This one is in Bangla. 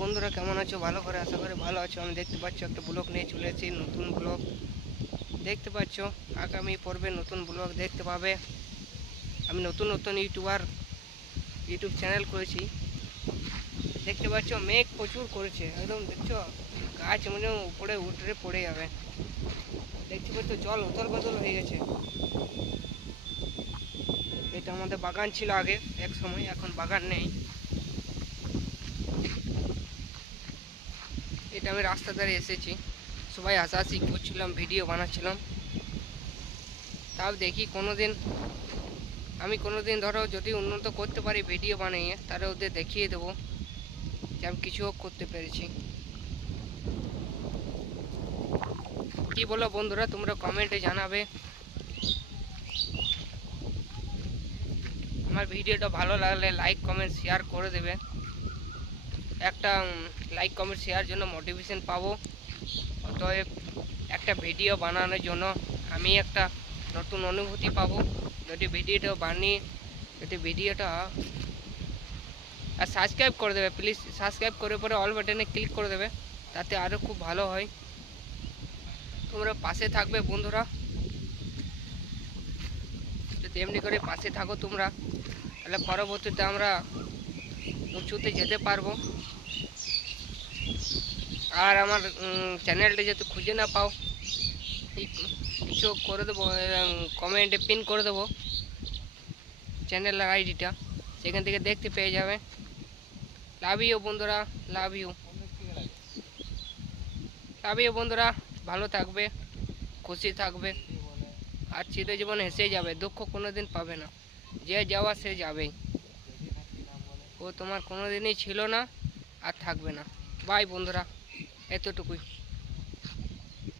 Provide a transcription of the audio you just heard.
বন্ধুরা কেমন আছো? ভালো করে আশা করি ভালো আছো। আমি দেখতে পাচ্ছ একটা ব্লগ নিয়ে চলে এসেছি, নতুন ব্লগ দেখতে পাচ্ছ। আগামী পর্বে নতুন ব্লগ দেখতে পাবে। আমি নতুন নতুন ইউটিউব চ্যানেল করেছি। দেখতে পাচ্ছ মেঘ প্রচুর করেছে, একদম দেখছো গাছ মনে হয় উপরে উঠে পড়ে যাবে। দেখতে পাচ্ছ জল উতল বদল হয়ে গেছে। এটা আমাদের বাগান ছিল আগে এক সময়, এখন বাগান নেই। এটা আমি রাস্তা ধারে এসেছি, সবাই হাসাহাসি করছিলাম, ভিডিও বানাচ্ছিলাম। তাও দেখি কোনোদিন ধরো যদি উন্নত করতে পারি ভিডিও বানিয়ে, তাহলে ওদের দেখিয়ে দেবো যে আমি কিছু করতে পেরেছি। কি বলো বন্ধুরা, তোমরা কমেন্টে জানাবে। আমার ভিডিওটা ভালো লাগলে লাইক কমেন্ট শেয়ার করে দেবে। একটা লাইক কমেন্ট শেয়ার জন্য মোটিভেশন পাবো। অতএব একটা ভিডিও বানানোর জন্য আমি একটা নতুন অনুভূতি পাবো। যদি ভিডিওটা আর সাবস্ক্রাইব করে দেবে প্লিজ। সাবস্ক্রাইব করে পরে অল বাটনে ক্লিক করে দেবে, তাতে আরও খুব ভালো হয়। তোমরা পাশে থাকবে বন্ধুরা, যদি এমনি করে পাশে থাকো তোমরা, তাহলে পরবর্তীতে আমরা উঁচুতে যেতে পারবো। আর আমার চ্যানেলটা যাতে খুঁজে না পাও, কিছু করে দেবো, কমেন্টে পিন করে দেবো চ্যানেলের আইডিটা, সেখান থেকে দেখতে পেয়ে যাবে। লাভ ইউ বন্ধুরা, লাভ ইউ। লাভ ইউ বন্ধুরা, ভালো থাকবে, খুশি থাকবে, আর চিরজীবন হেসে যাবে, দুঃখ কোনোদিন পাবে না। যে যাওয়া সে যাবেই, ও তোমার কোনোদিনই ছিল না আর থাকবে না। বাই বন্ধুরা, এতটুকুই।